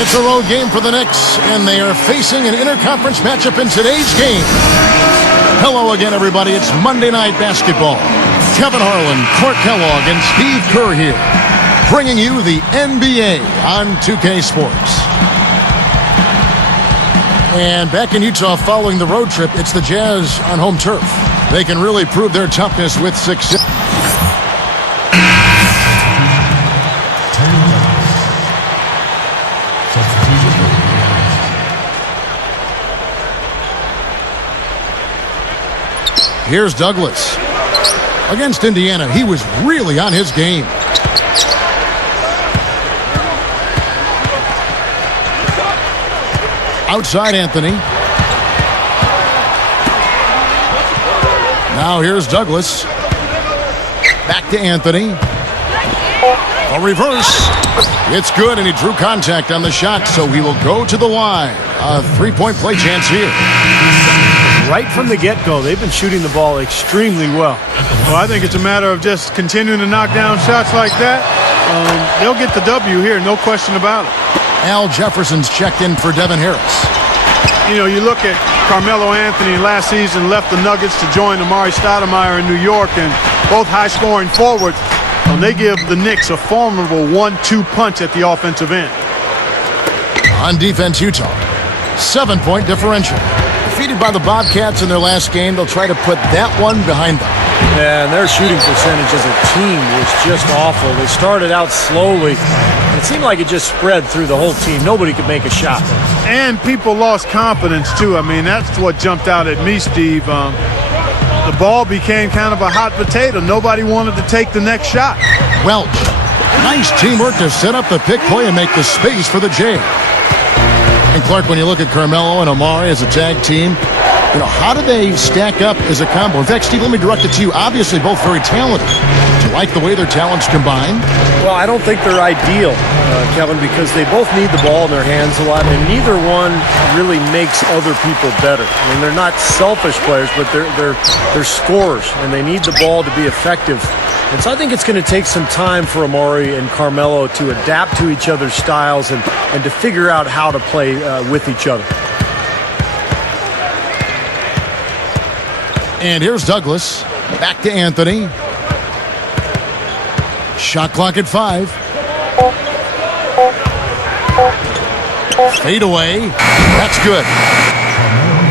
It's a road game for the Knicks, and they are facing an interconference matchup in today's game. Hello again, everybody. It's Monday Night Basketball. Kevin Harlan, Clark Kellogg, and Steve Kerr here, bringing you the NBA on 2K Sports. And back in Utah following the road trip, it's the Jazz on home turf. They can really prove their toughness with success. Here's Douglas. Against Indiana, he was really on his game. Outside Anthony. Now here's Douglas. Back to Anthony. A reverse. It's good, and he drew contact on the shot, so he will go to the line. A three-point play chance here. Right from the get-go, they've been shooting the ball extremely well. Well, I think it's a matter of just continuing to knock down shots like that. They'll get the W here, no question about it. Al Jefferson's checked in for Devin Harris. You know, you look at Carmelo Anthony last season, left the Nuggets to join Amari Stoudemire in New York, and both high-scoring forwards. They give the Knicks a formidable 1-2 punch at the offensive end. On defense, Utah. 7-point differential. Defeated by the Bobcats in their last game, they'll try to put that one behind them. And their shooting percentage as a team was just awful. They started out slowly. It seemed like it just spread through the whole team. Nobody could make a shot. And people lost confidence, too. I mean, that's what jumped out at me, Steve. The ball became kind of a hot potato. Nobody wanted to take the next shot. Welch. Nice teamwork to set up the pick play and make the space for the Jazz. And Clark, when you look at Carmelo and Amari as a tag team, you know, how do they stack up as a combo? In fact, Steve, let me direct it to you. Obviously, both very talented. Do you like the way their talents combine? Well, I don't think they're ideal, Kevin, because they both need the ball in their hands a lot, and neither one really makes other people better. I mean, they're not selfish players, but they're scorers, and they need the ball to be effective. And so I think it's going to take some time for Amari and Carmelo to adapt to each other's styles and to figure out how to play with each other. And here's Douglas. Back to Anthony. Shot clock at 5. Fade away. That's good.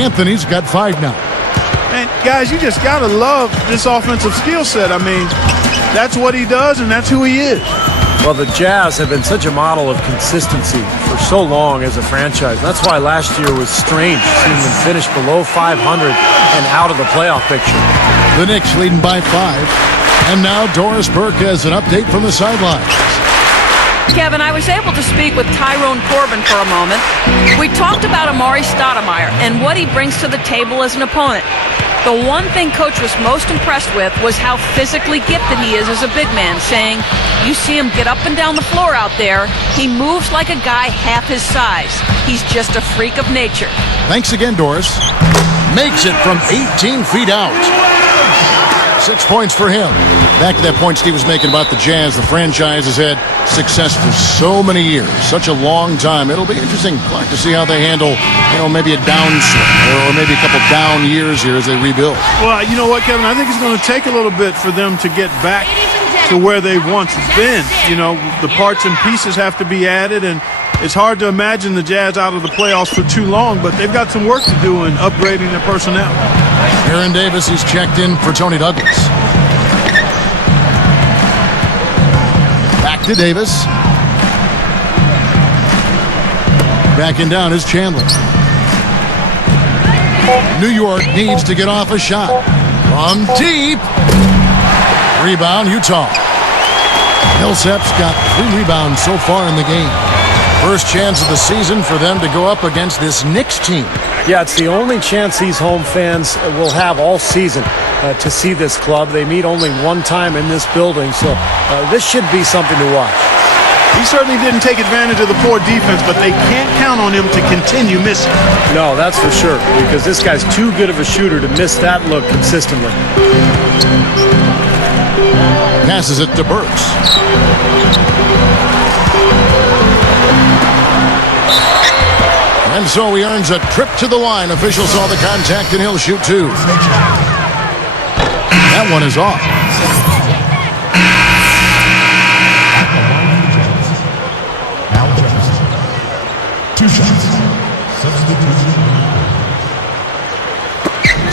Anthony's got 5 now. And guys, you just got to love this offensive skill set. I mean, that's what he does, and that's who he is. Well, the Jazz have been such a model of consistency for so long as a franchise. That's why last year was strange, seeing them finish below 500 and out of the playoff picture. The Knicks leading by 5. And now Doris Burke has an update from the sidelines. Kevin, I was able to speak with Tyrone Corbin for a moment. We talked about Amari Stoudemire and what he brings to the table as an opponent. The one thing Coach was most impressed with was how physically gifted he is as a big man, saying, you see him get up and down the floor out there, he moves like a guy half his size. He's just a freak of nature. Thanks again, Doris. Makes it from 18 feet out. 6 points for him. Back to that point Steve was making about the Jazz. The franchise has had success for so many years, such a long time. It'll be interesting, Clark, to see how they handle, you know, maybe a downswing or maybe a couple down years here as they rebuild. Well, you know what, Kevin? I think it's going to take a little bit for them to get back to where they've once been. You know, the parts and pieces have to be added, and it's hard to imagine the Jazz out of the playoffs for too long, but they've got some work to do in upgrading their personnel. Aaron Davis, he's checked in for Tony Douglas. Back to Davis. Backing down is Chandler. New York needs to get off a shot. From deep. Rebound, Utah. Millsap's got 3 rebounds so far in the game. First chance of the season for them to go up against this Knicks team. Yeah, it's the only chance these home fans will have all season to see this club. They meet only one time in this building, so this should be something to watch. He certainly didn't take advantage of the poor defense, but they can't count on him to continue missing. No, that's for sure, because this guy's too good of a shooter to miss that look consistently. Passes it to Burks. And so he earns a trip to the line. Officials saw the contact, and he'll shoot two. That one is off. Two shots.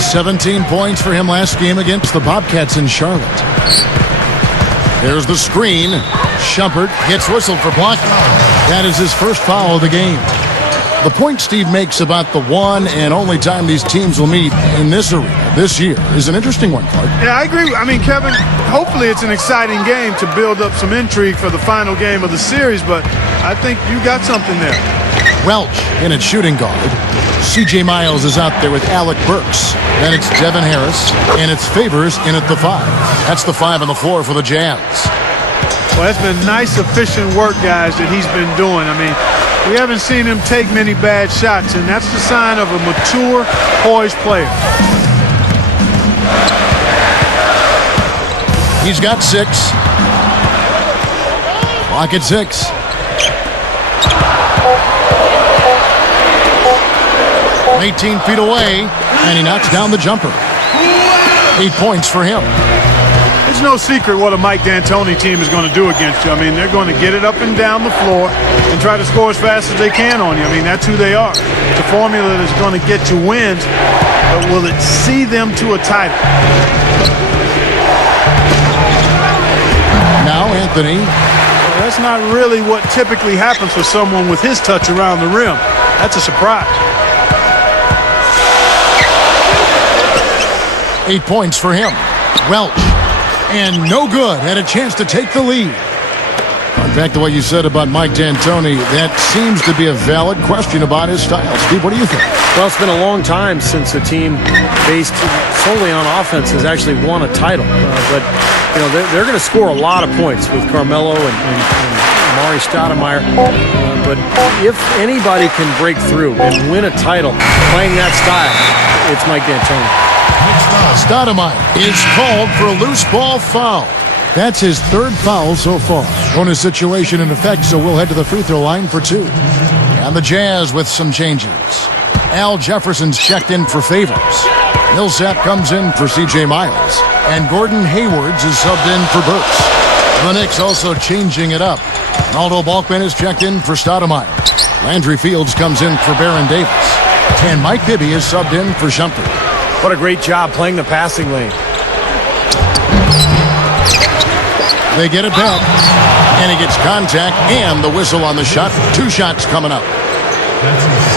17 points for him last game against the Bobcats in Charlotte. There's the screen. Shumpert gets whistled for blocking. That is his first foul of the game. The point Steve makes about the one and only time these teams will meet in this arena this year is an interesting one, Clark. Yeah, I agree. I mean, Kevin, hopefully it's an exciting game to build up some intrigue for the final game of the series, but I think you got something there. Welch in at shooting guard. C.J. Miles is out there with Alec Burks. Then it's Devin Harris, and it's Favors in at the 5. That's the 5 on the floor for the Jazz. Well, that's been nice, efficient work, guys, that he's been doing. I mean, we haven't seen him take many bad shots, and that's the sign of a mature, poised player. He's got 6. Clock at 6. From 18 feet away, and he knocks down the jumper. 8 points for him. It's no secret what a Mike D'Antoni team is going to do against you. I mean, they're going to get it up and down the floor and try to score as fast as they can on you. I mean, that's who they are. It's a formula that's going to get you wins, but will it see them to a title? Now Anthony. Well, that's not really what typically happens for someone with his touch around the rim. That's a surprise. 8 points for him. Welch. And no good. Had a chance to take the lead. In fact, the way you said about Mike D'Antoni, that seems to be a valid question about his style. Steve, what do you think? Well, it's been a long time since a team based solely on offense has actually won a title. But, you know, they're going to score a lot of points with Carmelo and Amari Stoudemire. But if anybody can break through and win a title playing that style, it's Mike D'Antoni. Stoudemire is called for a loose ball foul. That's his 3rd foul so far. Bonus situation in effect, so we'll head to the free throw line for 2. And the Jazz with some changes. Al Jefferson's checked in for Favors. Millsap comes in for C.J. Miles. And Gordon Hayward's is subbed in for Burks. The Knicks also changing it up. Ronaldo Balkman is checked in for Stoudemire. Landry Fields comes in for Baron Davis. And Mike Bibby is subbed in for Shumpert. What a great job playing the passing lane. They get it back, and he gets contact and the whistle on the shot. 2 shots coming up.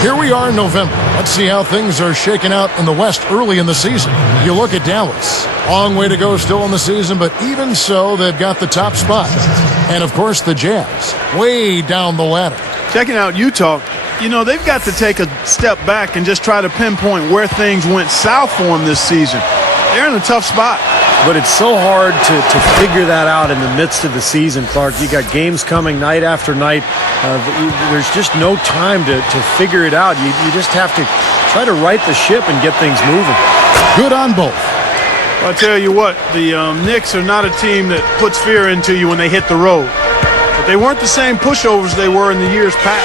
Here we are in November. Let's see how things are shaking out in the West early in the season. You look at Dallas. Long way to go still in the season, but even so, they've got the top spot. And, of course, the Jazz, way down the ladder. Checking out Utah, you know, they've got to take a step back and just try to pinpoint where things went south for them this season. They're in a tough spot. But it's so hard to figure that out in the midst of the season, Clark. You got games coming night after night. There's just no time to figure it out. You just have to try to right the ship and get things moving. Good on both. I'll tell you what, the Knicks are not a team that puts fear into you when they hit the road. But they weren't the same pushovers they were in the years past.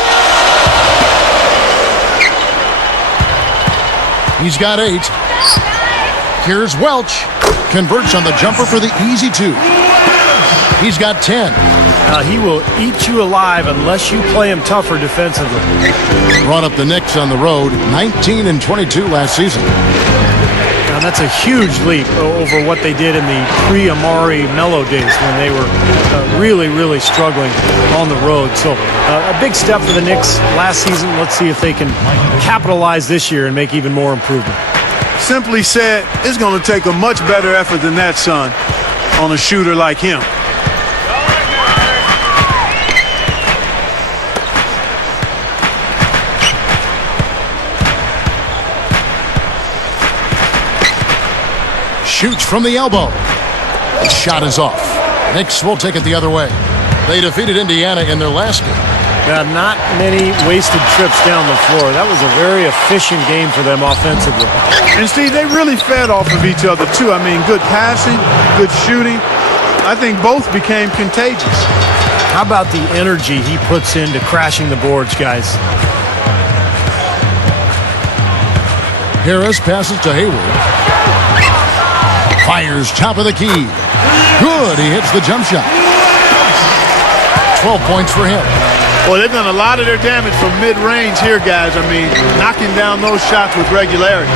He's got 8. Here's Welch. Converts on the jumper for the easy 2. He's got 10. He will eat you alive unless you play him tougher defensively. Brought up the Knicks on the road, 19-22 last season. Now that's a huge leap over what they did in the pre-Amari Melo days when they were really struggling on the road. So a big step for the Knicks last season. Let's see if they can capitalize this year and make even more improvement. Simply said, it's going to take a much better effort than that, son, on a shooter like him. Shoots from the elbow. The shot is off. Knicks will take it the other way. They defeated Indiana in their last game. Not many wasted trips down the floor. That was a very efficient game for them offensively. And, Steve, they really fed off of each other, too. I mean, good passing, good shooting. I think both became contagious. How about the energy he puts into crashing the boards, guys? Harris passes to Hayward. Fires top of the key. Good. He hits the jump shot. 12 points for him. Well, they've done a lot of their damage from mid-range here, guys. I mean, knocking down those shots with regularity.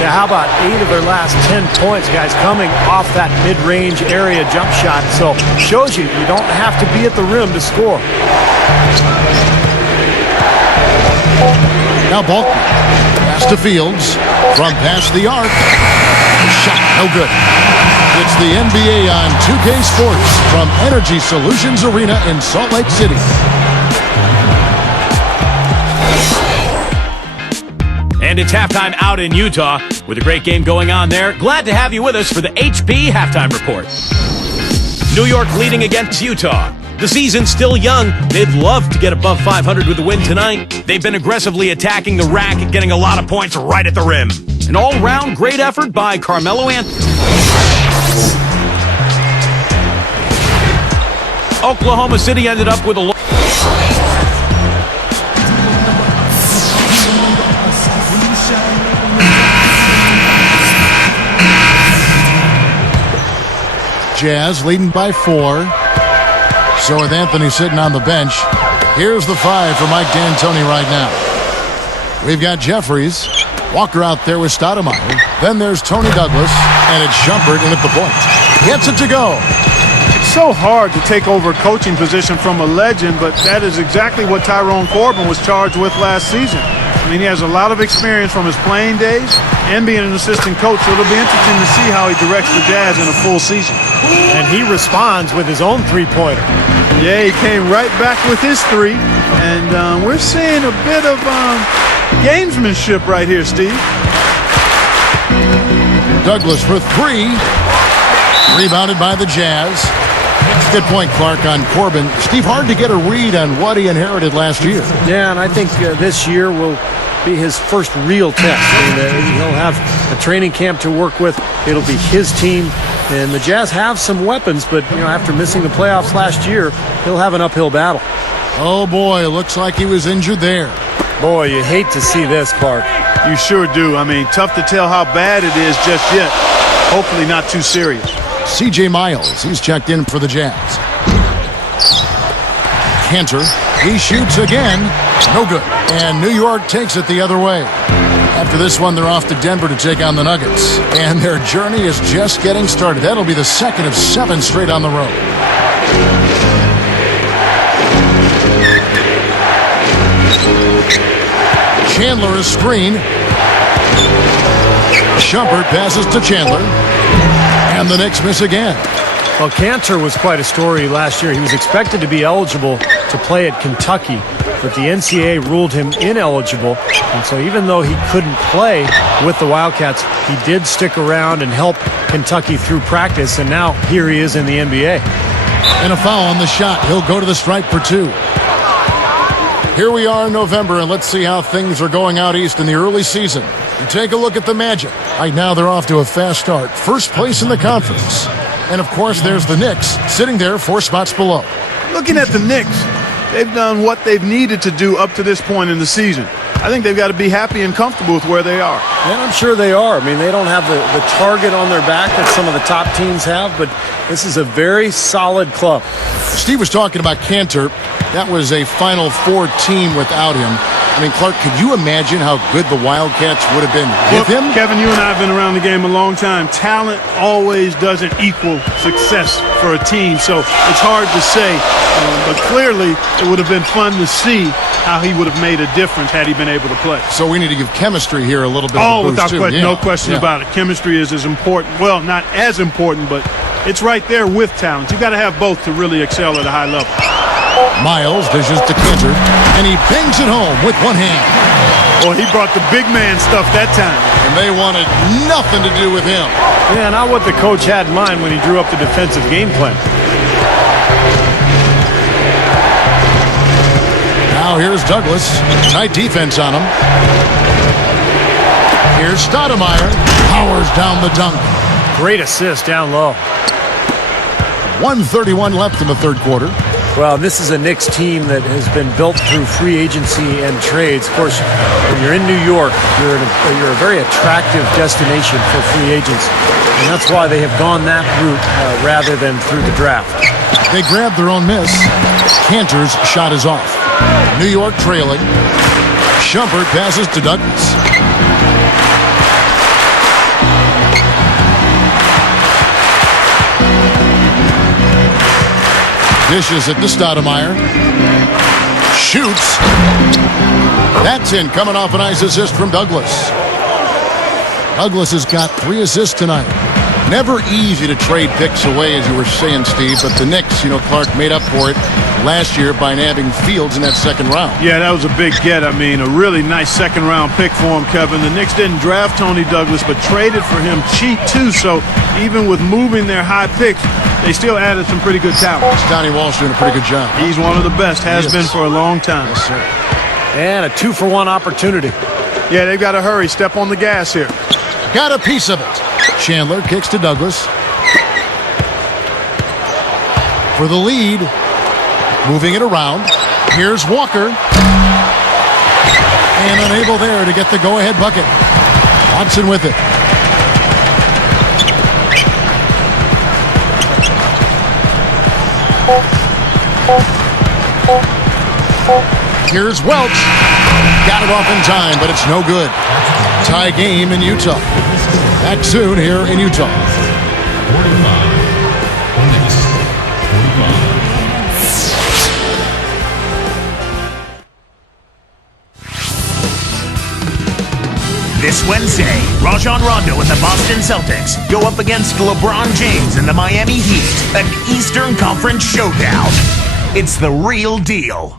Yeah, how about 8 of their last 10 points, guys, coming off that mid-range area jump shot. So shows you don't have to be at the rim to score. Now Balkman. Pass to Fields. From past the arc. Shot no good. It's the NBA on 2K Sports from Energy Solutions Arena in Salt Lake City. And it's halftime out in Utah with a great game going on there. Glad to have you with us for the HP Halftime Report. New York leading against Utah. The season's still young. They'd love to get above 500 with a win tonight. They've been aggressively attacking the rack and getting a lot of points right at the rim. An all-round great effort by Carmelo Anthony. Oklahoma City ended up with a Jazz leading by 4. So with Anthony sitting on the bench, here's the 5 for Mike D'Antoni right now. We've got Jeffries, Walker out there with Stoudemire. Then there's Tony Douglas, and it's Shumpert in at the point. Gets it to go. It's so hard to take over a coaching position from a legend, but that is exactly what Tyrone Corbin was charged with last season. I mean, he has a lot of experience from his playing days and being an assistant coach, so it'll be interesting to see how he directs the Jazz in a full season. And he responds with his own three-pointer. Yeah, he came right back with his 3, and we're seeing a bit of gamesmanship right here, Steve. Douglas for 3. Rebounded by the Jazz. Good point, Clark, on Corbin. Steve, hard to get a read on what he inherited last year. Yeah, and I think this year will be his first real test. I mean, he'll have a training camp to work with. It'll be his team. And the Jazz have some weapons, but after missing the playoffs last year, he'll have an uphill battle. Oh, boy, looks like he was injured there. Boy, you hate to see this, Clark. You sure do. I mean, tough to tell how bad it is just yet. Hopefully not too serious. C.J. Miles, he's checked in for the Jazz. Cantor, he shoots again. No good. And New York takes it the other way. After this one, they're off to Denver to take on the Nuggets. And their journey is just getting started. That'll be the second of 7 straight on the road. Chandler is screen. Shumpert passes to Chandler. And the Knicks miss again. Well, Cantor was quite a story last year. He was expected to be eligible to play at Kentucky, but the NCAA ruled him ineligible. And so even though he couldn't play with the Wildcats, he did stick around and help Kentucky through practice, and now here he is in the NBA. And a foul on the shot. He'll go to the stripe for 2. Here we are in November, and let's see how things are going out east in the early season. You take a look at the Magic. Right now, they're off to a fast start. First place in the conference. And, of course, there's the Knicks sitting there 4 spots below. Looking at the Knicks, they've done what they've needed to do up to this point in the season. I think they've got to be happy and comfortable with where they are. And I'm sure they are. I mean, they don't have the target on their back that some of the top teams have, but this is a very solid club. Steve was talking about Cantor. That was a Final Four team without him. I mean, Clark, could you imagine how good the Wildcats would have been with him? Kevin, you and I have been around the game a long time. Talent always doesn't equal success for a team, so it's hard to say. But clearly, it would have been fun to see how he would have made a difference had he been able to play. So we need to give chemistry here a little bit of a boost, without question, no question about it. Chemistry is as important. Well, not as important, but it's right there with talent. You got to have both to really excel at a high level. Miles dishes to Cantor, and he bangs it home with one hand. Well, he brought the big man stuff that time. And they wanted nothing to do with him. Yeah, not what the coach had in mind when he drew up the defensive game plan. Now here's Douglas. Tight defense on him. Here's Stoudemire. Powers down the dunk. Great assist down low. 1:31 left in the third quarter. Well, this is a Knicks team that has been built through free agency and trades. Of course, when you're in New York, you're a very attractive destination for free agents, and that's why they have gone that route rather than through the draft. They grabbed their own miss. Cantor's shot is off. New York trailing. Shumpert passes to Douglas. Dishes it to Stoudemire. Shoots. That's in, coming off a nice assist from Douglas. Douglas has got 3 assists tonight. Never easy to trade picks away, as you were saying, Steve, but the Knicks, Clark made up for it last year by nabbing Fields in that second round. Yeah, that was a big get. I mean, a really nice second-round pick for him, Kevin. The Knicks didn't draft Tony Douglas, but traded for him cheap, too. So even with moving their high picks, they still added some pretty good talent. Donnie Walsh doing a pretty good job. He's one of the best, has been for a long time. Yes, sir. And a 2-for-1 opportunity. Yeah, they've got to hurry. Step on the gas here. Got a piece of it. Chandler kicks to Douglas. For the lead. Moving it around. Here's Walker. And unable there to get the go-ahead bucket. Watson with it. Here's Welch. Got it off in time, but it's no good. Tie game in Utah. Back soon here in Utah. 45. Knicks, 45. This Wednesday, Rajon Rondo and the Boston Celtics go up against LeBron James and the Miami Heat, an Eastern Conference showdown. It's the real deal.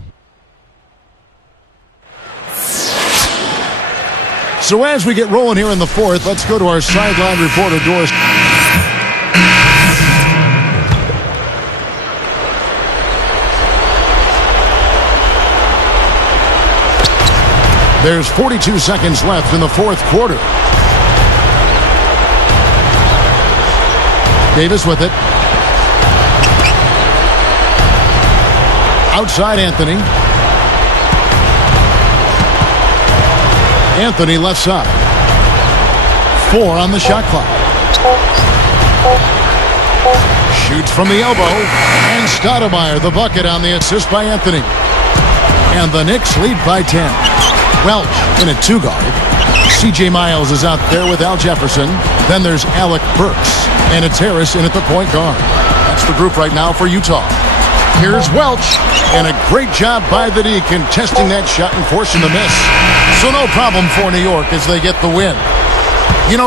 So as we get rolling here in the fourth, let's go to our sideline reporter, Doris. There's 42 seconds left in the fourth quarter. Davis with it. Outside Anthony. Anthony left side. 4 on the shot clock. Shoots from the elbow. And Stoudemire the bucket on the assist by Anthony. And the Knicks lead by 10. Welch in a 2-guard. C.J. Miles is out there with Al Jefferson. Then there's Alec Burks. And it's Harris in at the point guard. That's the group right now for Utah. Here's Welch. And a great job by the D contesting that shot and forcing the miss. So no problem for New York as they get the win.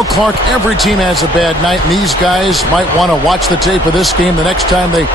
Clark, every team has a bad night, and these guys might want to watch the tape of this game the next time they